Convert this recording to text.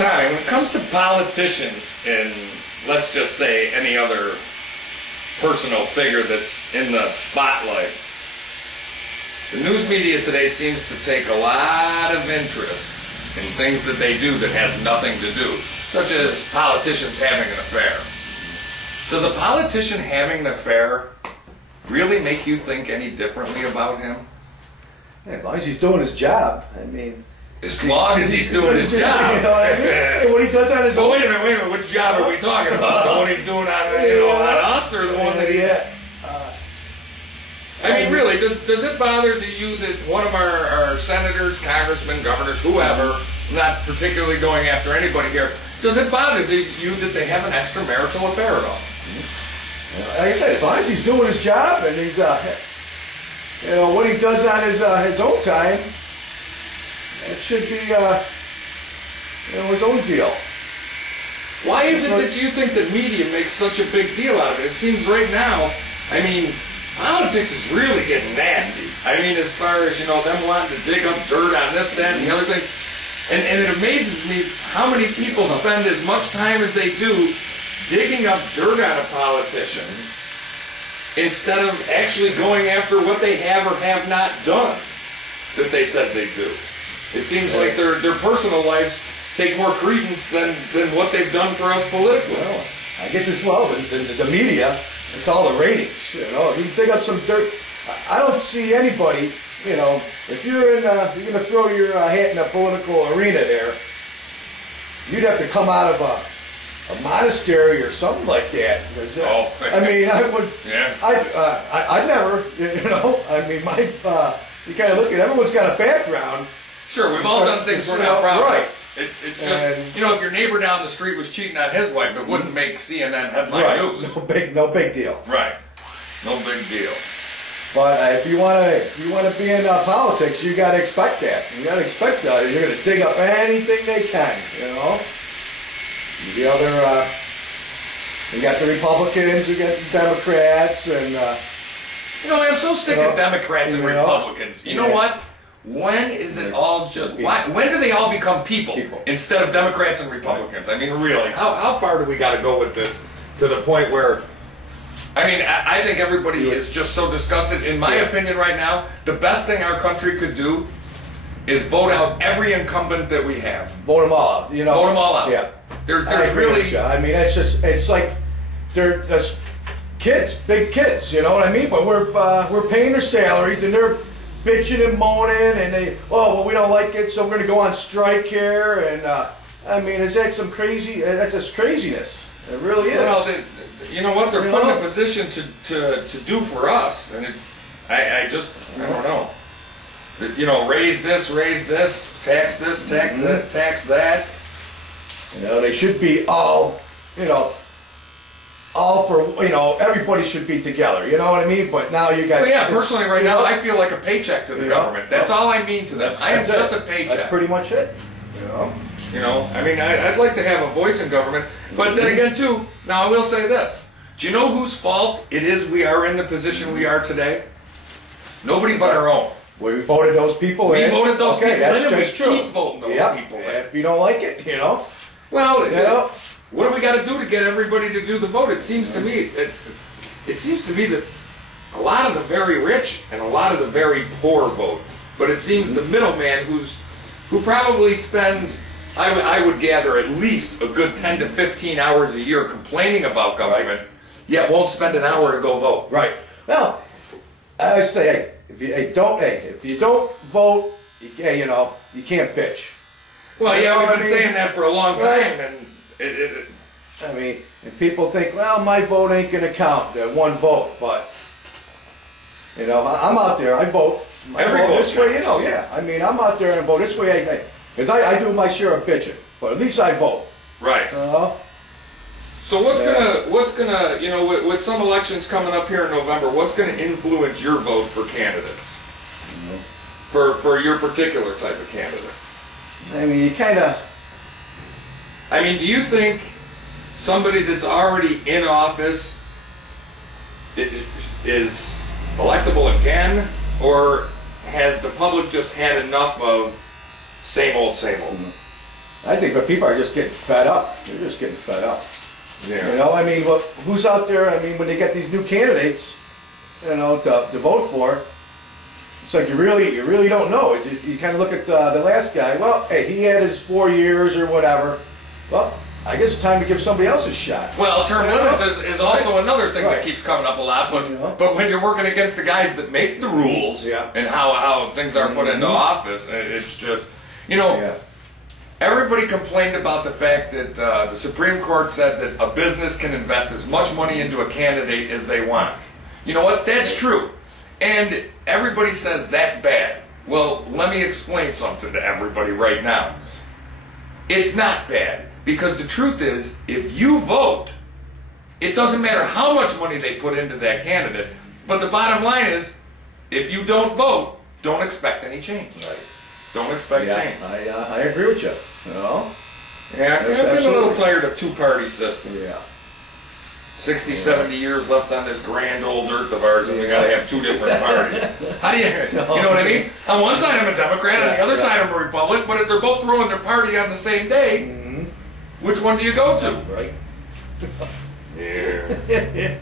Tommy, when it comes to politicians and let's just say any other personal figure that's in the spotlight, the news media today seems to take a lot of interest in things that they do that has nothing to do, such as politicians having an affair. Does a politician having an affair really make you think any differently about him? Yeah, as long as he's doing his job, I mean... As long as he's doing his job. You know what I mean? And what he does on his own... Wait a minute, which job are we talking about? The one he's doing on, on us, or the one that he's... I mean, really, does it bother you that one of our senators, congressmen, governors, whoever, not particularly going after anybody here, does it bother you that they have an extramarital affair at all? Like I said, as long as he's doing his job and he's, what he does on his own time, it should be, his own deal. Why is it that you think the media makes such a big deal out of it? It seems right now, I mean, politics is really getting nasty. I mean, as far as, them wanting to dig up dirt on this, that, and the other thing. And it amazes me how many people spend as much time as they do digging up dirt on a politician instead of actually going after what they have or have not done that they said they do. It seems like their personal lives take more credence than what they've done for us politically. Well, I guess it's the media. It's all the ratings. If you dig up some dirt, I don't see anybody. If you're going to throw your hat in a political arena there, you'd have to come out of a monastery or something like that. I mean, I would. Yeah. I'd never. I mean, you kind of look at everyone's got a background. Sure, we've all done things we're not proud of. Right. It's just, if your neighbor down the street was cheating on his wife, it wouldn't make CNN headline news. No big deal. Right. No big deal. But if you want to be in politics, you got to expect that. You got to expect that you're going to dig up anything they can. The other, you got the Republicans, you got the Democrats, and I'm so sick of Democrats and Republicans. You know what? When is it all just... When do they all become people instead of Democrats and Republicans? I mean, really, how far do we got to go with this to the point where... I mean, I think everybody is just so disgusted. In my opinion right now, the best thing our country could do is vote out every incumbent that we have. Vote them all out. Vote them all out. Yeah. There's really... I mean, it's like they're just kids, big kids, you know what I mean? But we're paying their salaries and they're bitching and moaning and we don't like it, so we're going to go on strike here. And I mean, is that some crazy? That's just craziness. It really is. Well, you know what? They're put in a position to do for us, and I don't know. Raise this, tax this, tax that. They should be all for, everybody should be together, you know what I mean? But now you got... Well, personally right now, I feel like a paycheck to the government. That's all I mean to them. I am just a paycheck. That's pretty much it, I mean, I'd like to have a voice in government, but then again, too, now I will say this. Do you know whose fault it is we are in the position we are today? Nobody but our own. We voted those people in. We voted those people in, and we true. keep voting those people in. If you don't like it, Well, what do we got to do to get everybody to do the vote? It seems to me, that a lot of the very rich and a lot of the very poor vote, but it seems the middleman who probably spends, I would gather, at least a good 10 to 15 hours a year complaining about government, yet won't spend an hour to go vote. Right. Well, I always say, if you don't vote, you can't bitch. Well, we've been saying that for a long time, and I mean, and people think, well, my vote ain't gonna count, that one vote, but I'm out there, I vote. Every vote this way, I mean, I'm out there and vote this way, because I do my share of bitching, but at least I vote. Right. So what's gonna, with some elections coming up here in November, what's gonna influence your vote for candidates? For your particular type of candidate? I mean, you kind of... I mean, do you think somebody that's already in office is electable again, or has the public just had enough of same old, same old? I think that people are just getting fed up. They're just getting fed up. Yeah. You know, I mean, who's out there? I mean, when they get these new candidates, you know, to vote for, it's like you really don't know. You kind of look at the last guy. Well, hey, he had his 4 years or whatever. Well, I guess it's time to give somebody else a shot. Well, term limits is also another thing Right. that keeps coming up a lot. But Yeah. but when you're working against the guys that make the rules Yeah. and how things are put into office, it's just, you know, Yeah. everybody complained about the fact that the Supreme Court said that a business can invest as much money into a candidate as they want. You know what? That's true. And everybody says that's bad. Well, let me explain something to everybody right now. It's not bad. Because the truth is, if you vote, it doesn't matter how much money they put into that candidate. But the bottom line is, if you don't vote, don't expect any change. Right. Don't expect Yeah, change. I agree with you. You know? Yeah, I've That's been a little absolutely- tired of two-party system. Yeah. 60, 70 years left on this grand old earth of ours, and we gotta have two different parties. How do you know what I mean? On one side I'm a Democrat, on the other side I'm a Republican, but if they're both throwing their party on the same day, which one do you go to? Right. Yeah.